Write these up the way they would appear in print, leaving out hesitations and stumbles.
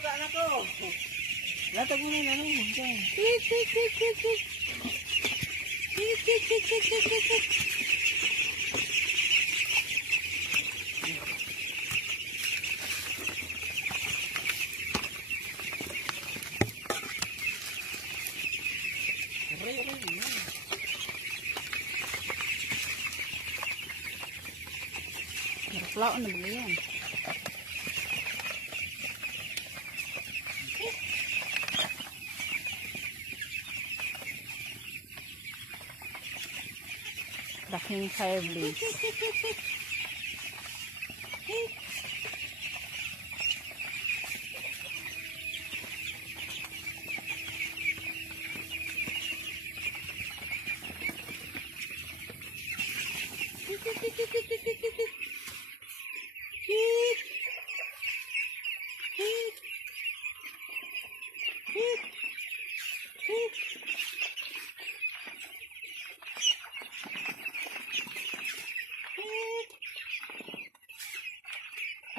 ka anak ko. Latag mo na yung ano mo. Naraklaon na ba yan? Laking fireplace.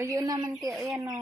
Pero yun naman kaya yan o.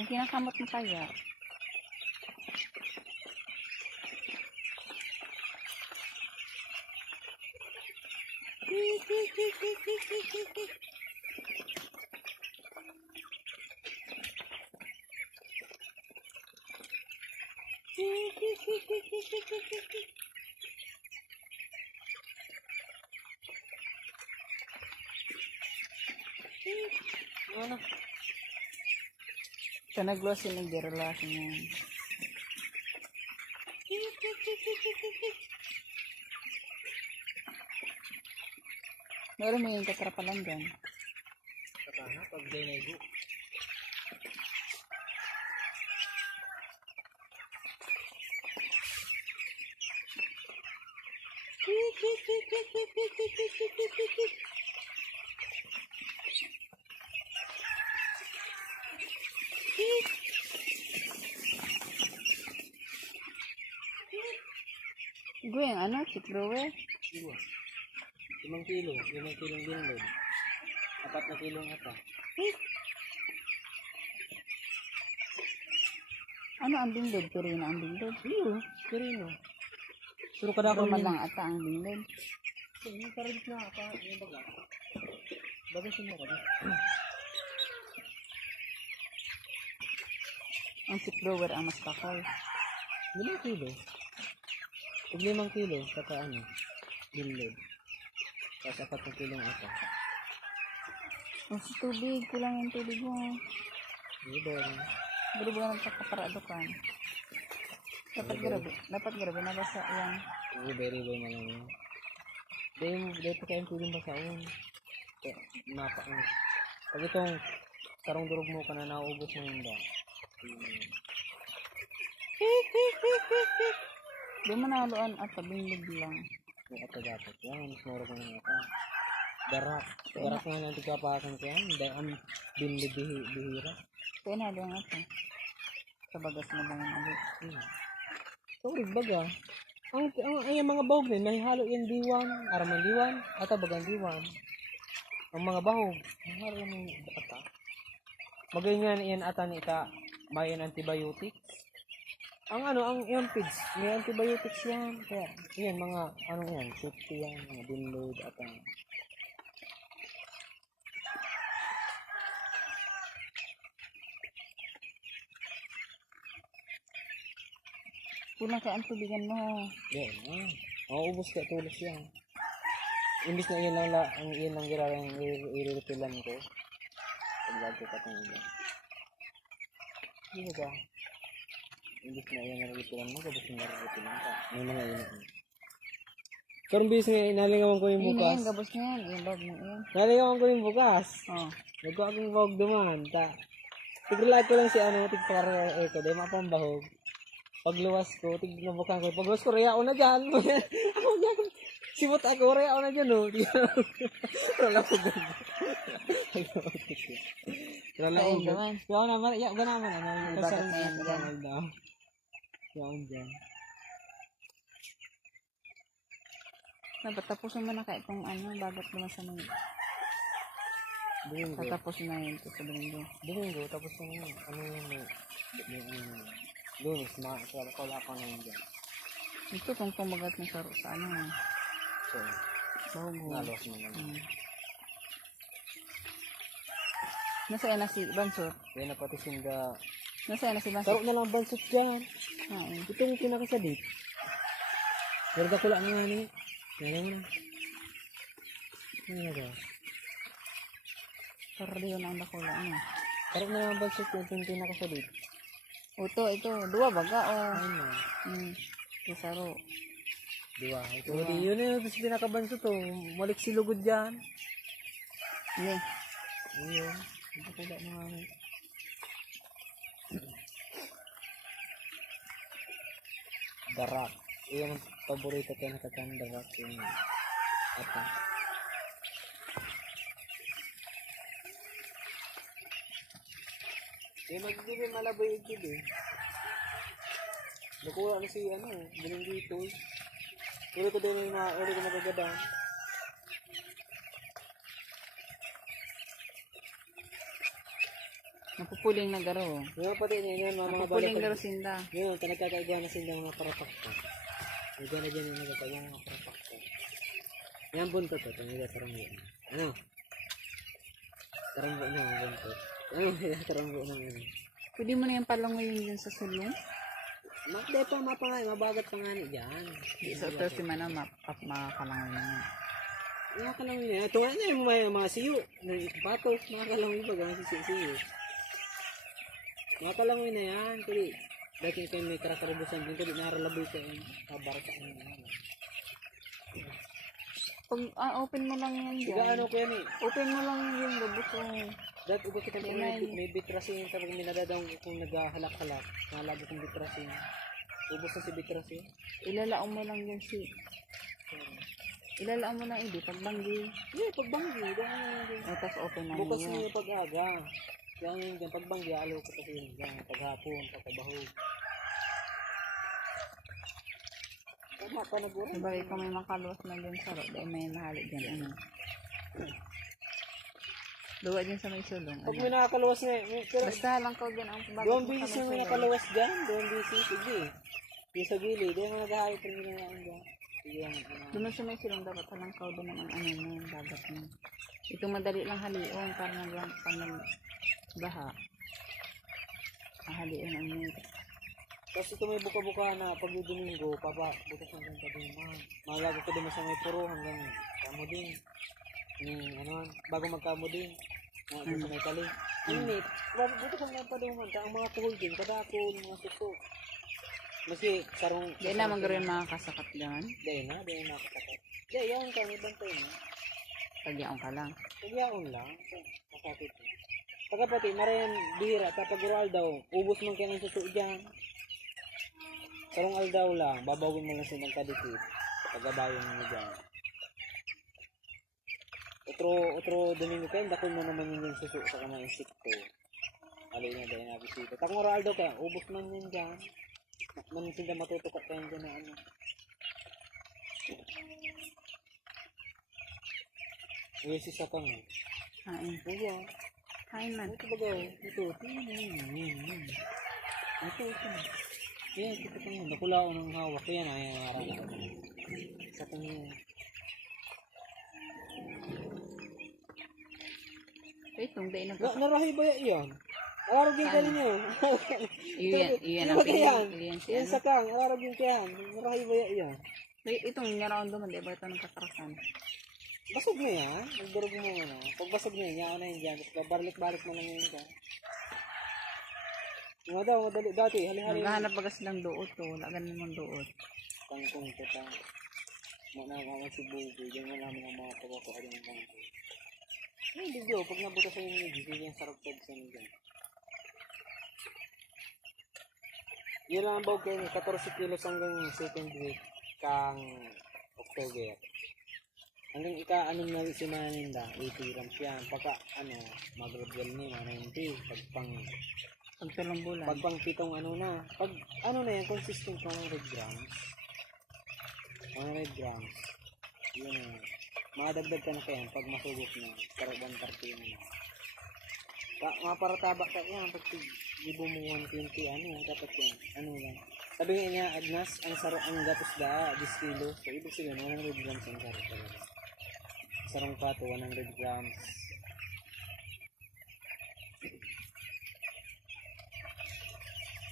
Ang kinakamot mo kaya. Ano? Ito naglosin ng gerlasin yan. Meron mo yung katrapalan dyan. Katana, pag day na igo. Gue yang ano, tikrowe. Iwa. 5 kilo. 5 kilong binlod. 4 na kilong ata. Ano ang bindod? Pirina ang bindod. Iyo, kirino. Pero kada ko Normal lang ata ang bindod. yung karabit na ata. Yung baga. Baga siya ka. Ang tikrower ang mas pakol. 5 kilo. Pag 5 kilo, kata ano, binlod. Tapos 4 na kilong ata. Ang sa tubig, kulang yung tubig mo. Iba. Bali ba nagkakaparadokan? Dapat grabe na basa yan. Oo, very well na lang yun. Dahil pa kayong tuling basaon. Kaya, mapa ang... Pag itong karong durog mo ka na nauubos ng hindi. Di mo naluan at bindod lang. Yung ata dapat. Yan, mas mura ko ng ata. Darak. Darak nga natin kapakan ko yan. Dahil ang binlid bihira. Kaya na lang ito. Sa bagas na lang ang ulit. Sorry, baga. Ang mga bahog na, mahihalo yung diwan, araman diwan, at bagang diwan. Ang mga bahog, mahihalo yung ata. Magayon yan ata ni ita, bayan antibiotics. Ang ano, ang impids, may antibiotics yan. Kaya, yan, mga, ano yan, safety yan, mga binload, at Kulang ka ang tubigan mo. yan, mauubos ka tulos yan. Imbis na yun lang, ang yun lang gira-lang i-refilan ko. Pagbago ka itong ilan. Hindi ba? Imbis na yun na-refilan mo, gabos na na-refilan ka. May mga yun. Pero imbis nga, nalingawan ko yung Yun bukas. yan, gabos na yan. Yung bag mo yan. Nalingawan ko yung bukas. Oh. Nagko akong bahog duman. Tigrilat ko lang si ano, tigpara ko, dahil mapambahog. Pagluwas ko, tignabukan ko. Pagluwas ko, reyao na dyan. Ako dyan. Sibot ako, reyao na dyan, oh. Wala ko dyan. Wala ko dyan. Wala naman, ya, ganaman, ano. Bakit na yan dyan? Wala dyan. Dapat tapusin mo na kaya itong ano, bagat naman sa mga. Domingo. Tatapos na yun ito sa Domingo. Domingo, tapos yung ano yung Lunes, wala pa na yun dyan. Ito kung kumagat mo sa ano. So, Bahog. nalos mo lang. Nasaan na si Bansot? Yan na pati sinda. Nasaan na si Bansot? Taro na lang bansot dyan. Ito yung pinakasadit. Pero dakula na nga ni. Ngayon mo na. Ano nga ba? Para yun ang bakula. Ano? Taro na lang bansot yung pinakasadit. Ito. Dua baga o. Ano? Isaro. Diba? Ito yun na yung pinakabansot to. Malik silugod dyan. Hindi. Ayun. Dakula na nga ni. Darak. Iyan ang paborito ko na katang darak yung ata. Magdibi malaboy yung kid eh. Nakuha na si bilang dito eh. Uli ko din yung uli ko nagagadaan. Napupuling na garo. Yung pati niya yun, mga Napupuling balik. garo sinda. Yun, tanagkakaiga na sila mga parapak ko. Iga na dyan yung nagkakaiga mga parapak ko. Yan buntot to, tangiga taranggo. Ano? Taranggo na yung buntot. Ano? Taranggo na yun. Pwede mo na yung palangoyin dyan sa sulong. Magde pa, mabagat pa nga ni dyan. Di sa otor si Mana, makalangoy na yan. Makakalangoy na. Ito nga na yung mga siyo. Patos, makakalangoy pa gano'n si siyo. Makakalangoy na yan. Kali, dahil kayo may karakaribusan din. Kali, naralaboy ka yung kabarka ng Pag open mo lang yan Siga dyan. ano ko yan eh. Open mo lang yung lubos ko. Dahil ugo kita may bitrasin kapag minadadaw kung naghahalak-halak. Nalago kong bitrasin. Ubos na si bitrasin. Ilalaong mo lang yan si. Ilalaong mo lang hindi. Pagbanggi. Yeah, pagbanggi. O, tapos open na Bukas niya. niya pag-aga. Yan yung dyan. Pagbanggi, alo ko kasi yun dyan. Paghapon, pagkabahog. Tama pa nagura. Sabagay kung may makaluwas na dyan sa road, ay may mahali dyan. Ano? Luwa dyan sa may sulong. Pag Ano? may nakakaluwas na pero Basta lang ko dyan ang bago doon bisis yung nakakaluwas dyan. Doon bisis. Sige. Yung sa gilid. Doon yung nag-ahayot rin yung naan dyan. Sige yan. Doon sa may sulong dapat halang kao doon ang ano mo yung dagat mo. Ito madali lang halion para naglang baha. Halion ang may. Tapos ito may buka-buka na pag yung Domingo, bukas hanggang gabi naman. Malago ko din sa may puro hanggang kamo din. Bago magkamo din. Sa may tali. Init. Buto ko nga pa din man. Ang mga tuhol din, kadakol, mga suso. Kasi sarong... Di naman gawin mga kasakat dyan. Di na nakakatakot. Di, yan ka, may bantay na. Pagyaon ka lang. Pagyaon lang. Makakit. Pagkapati, marayan bihira. Kapag rural daw, ubos man kayo ng suso dyan. Sarong aldaw lang, babawin mo lang silang kadikit. Pagabayan mo dyan. Otro Domingo kayo, dakol mo naman yung suso sa mga insekto. Alay na dahil nabisita. Takong oral daw ka, ubos man yan dyan. Man sila matutukat kayo dyan na ano. Uy, si Sakang. Kain. Uya. Kain man. Ito ba gaw? Ito. Ito. Kaya kita ko yun. Nakulao ng hawak. Kaya na yung arang. Sakang yun. Itong day na Narahi ba yan? Ararog yung kanin nyo. Iyan ang pilihan siya. Yan Sakang. Ararog yung kayan. Narahi ba yan? Itong nyaraon doon, di ba ito nagkakarasan? Basog na yan. Nagdarog mo na. Pag basog na yan, yan na yun dyan. Tapos balik-balik mo lang yun dyan. Nga daw, madali. Dati, hali-hali. Naghahanap baga silang doot to. Wala ganun mong doot. Tangkong ko ta. Managawa si Bugo. Diyan mo namin ang mga pagkako ka ng tangkong. Hindi jo, pag nabuto sa inyo, hindi yung sarap-tag sa inyo dyan. Yun lang ang bawag kayo. 14 kilos hanggang second week kang October. Hanggang ika-ano na si Maninda, 80 grams yan. Pagka, mag-gradual niya, 90. Pagtalong bulan. Pag pang pitong na. Pag, na yan, consistent 100 grams. 100 grams. Yun. Makadagdag ka na kaya pag masugok na. Para 140 yun. Mga para tabak ka yan. Pag libo mo 120, ano yan, dapat yan. Ano yan. Sabi nga niya, Agnes, ang gatos da, 10 kilo. So, ibig sabihin, 100 grams ang gatos talaga. Sarong pato, 100 grams.